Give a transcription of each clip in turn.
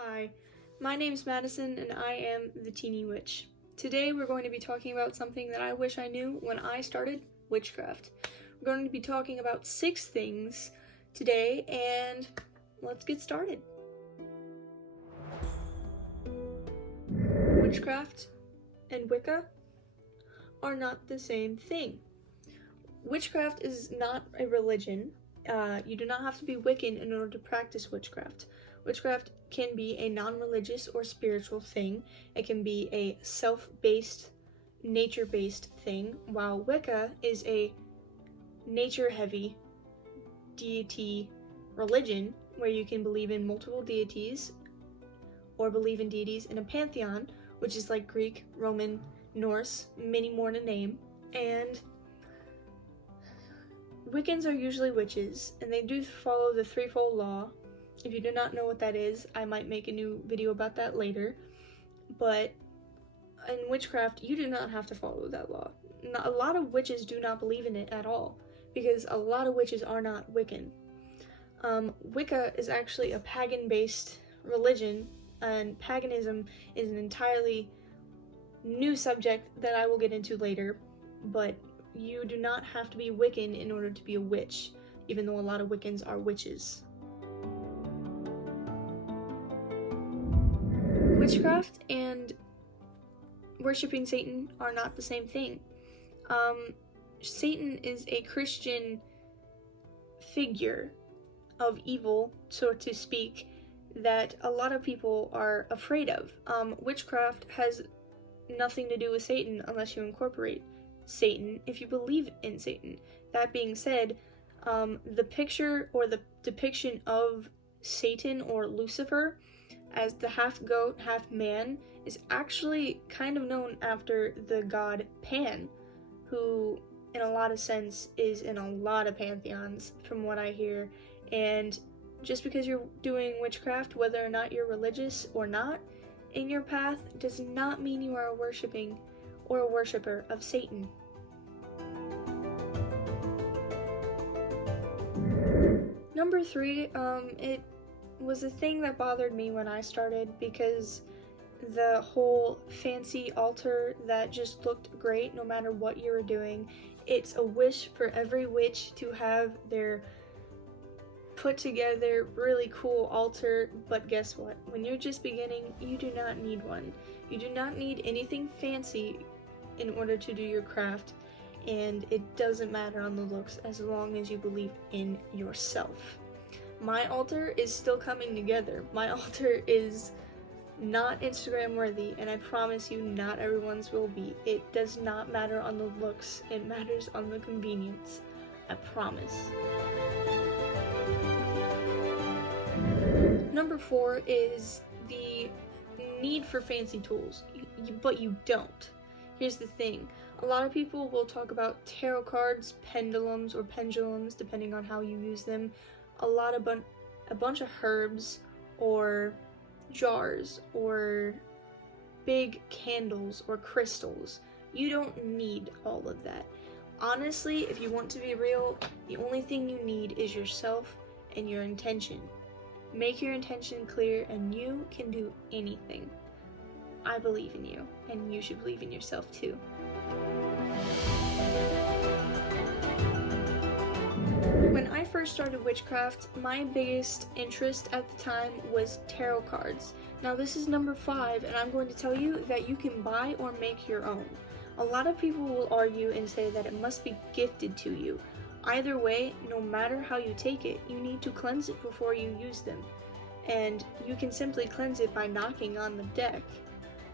Hi, my name's Madison and I am the Teeny Witch. Today we're going to be talking about something that I wish I knew when I started witchcraft. We're going to be talking about 6 things today, and let's get started. Witchcraft and Wicca are not the same thing. Witchcraft is not a religion. You do not have to be Wiccan in order to practice witchcraft. Witchcraft can be a non-religious or spiritual thing. It can be a self-based, nature-based thing, while Wicca is a nature-heavy deity religion where you can believe in multiple deities or believe in deities in a pantheon, which is like Greek, Roman, Norse, many more to name. And Wiccans are usually witches, and they do follow the threefold law. If you do not know what that is, I might make a new video about that later. But in witchcraft, you do not have to follow that law. A lot of witches do not believe in it at all, because a lot of witches are not Wiccan. Wicca is actually a pagan-based religion, and paganism is an entirely new subject that I will get into later, but you do not have to be Wiccan in order to be a witch, even though a lot of Wiccans are witches. Witchcraft and worshiping Satan are not the same thing. Satan is a Christian figure of evil, so to speak, that a lot of people are afraid of. Witchcraft has nothing to do with Satan unless you incorporate Satan if you believe in Satan. That being said, the picture or the depiction of Satan or Lucifer as the half goat, half man is actually kind of known after the god Pan, who in a lot of sense is in a lot of pantheons from what I hear. And just because you're doing witchcraft, whether or not you're religious or not, in your path does not mean you are a worshipping or a worshiper of Satan. Number 3, it was a thing that bothered me when I started, because the whole fancy altar that just looked great no matter what you were doing. It's a wish for every witch to have their put together really cool altar, but guess what? When you're just beginning, you do not need one. You do not need anything fancy in order to do your craft, and it doesn't matter on the looks as long as you believe in yourself. My altar is still coming together. My altar is not Instagram worthy, and I promise you not everyone's will be. It does not matter on the looks, it matters on the convenience. I promise. Number 4 is the need for fancy tools, but you don't. Here's the thing. A lot of people will talk about tarot cards, pendulums, or pendulums, depending on how you use them. A bunch of herbs, or jars, or big candles, or crystals. You don't need all of that. Honestly, if you want to be real, the only thing you need is yourself and your intention. Make your intention clear and you can do anything. I believe in you, and you should believe in yourself too. When I first started witchcraft, my biggest interest at the time was tarot cards. Now this is number 5, and I'm going to tell you that you can buy or make your own. A lot of people will argue and say that it must be gifted to you. Either way, no matter how you take it, you need to cleanse it before you use them. And you can simply cleanse it by knocking on the deck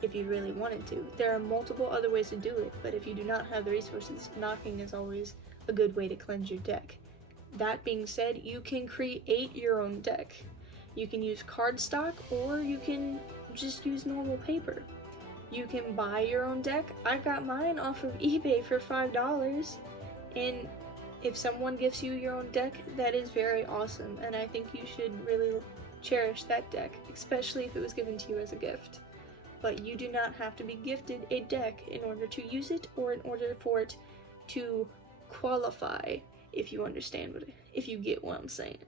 if you really wanted to. There are multiple other ways to do it, but if you do not have the resources, knocking is always a good way to cleanse your deck. That being said, you can create your own deck. You can use cardstock, or you can just use normal paper. You can buy your own deck. I got mine off of eBay for $5, and if someone gives you your own deck, that is very awesome, and I think you should really cherish that deck, especially if it was given to you as a gift. But you do not have to be gifted a deck in order to use it, or in order for it to qualify, if you get what I'm saying.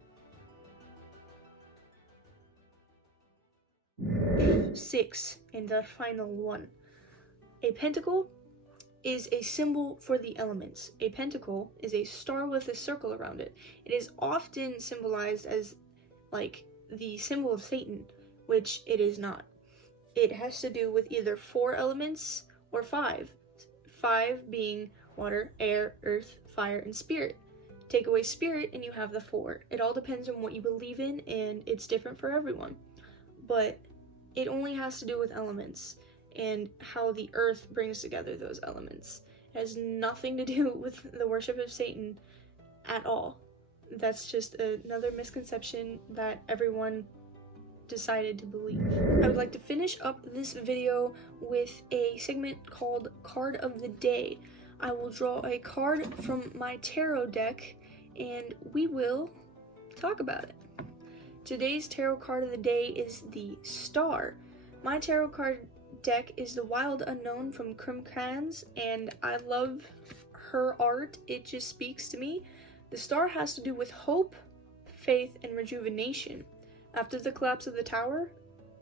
6, and the final one. A pentacle is a symbol for the elements. A pentacle is a star with a circle around it. It is often symbolized as like the symbol of Satan, which it is not. It has to do with either 4 elements or 5. 5 being water, air, earth, fire, and spirit. Take away spirit and you have the 4. It all depends on what you believe in, and it's different for everyone. But it only has to do with elements and how the earth brings together those elements. It has nothing to do with the worship of Satan at all. That's just another misconception that everyone decided to believe. I would like to finish up this video with a segment called Card of the Day. I will draw a card from my tarot deck and we will talk about it. Today's tarot card of the day is the Star. My tarot card deck is the Wild Unknown from Krim Kans, and I love her art. It just speaks to me. The Star has to do with hope, faith, and rejuvenation. After the collapse of the tower,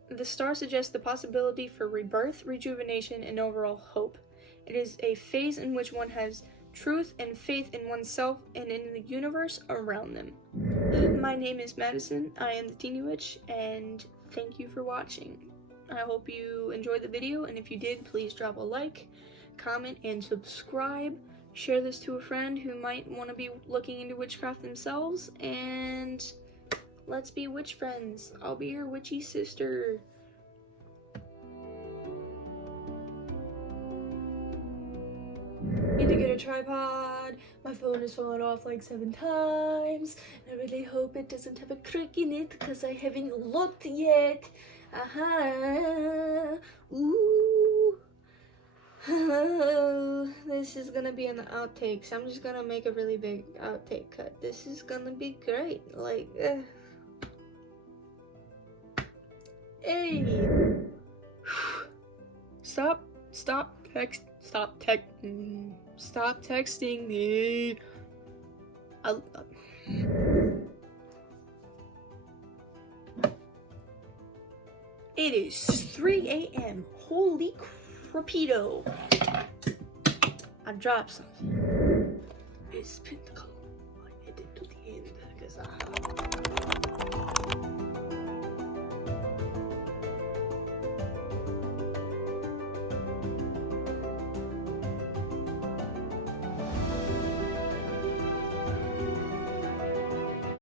the Star suggests the possibility for rebirth, rejuvenation, and overall hope. It is a phase in which one has truth and faith in oneself and in the universe around them. My name is Madison, I am the Teeny Witch, and thank you for watching. I hope you enjoyed the video, and if you did, please drop a like, comment, and subscribe. Share this to a friend who might want to be looking into witchcraft themselves, and let's be witch friends. I'll be your witchy sister. Need to get a tripod. My phone has fallen off like 7 times. I really hope it doesn't have a crick in it because I haven't looked yet. Ooh. This is gonna be an outtake, so I'm just gonna make a really big outtake cut. This is gonna be great. Like, hey. Stop texting me. It is 3 a.m. Holy crapito. I dropped something. It's pentacle. I hit it to the end because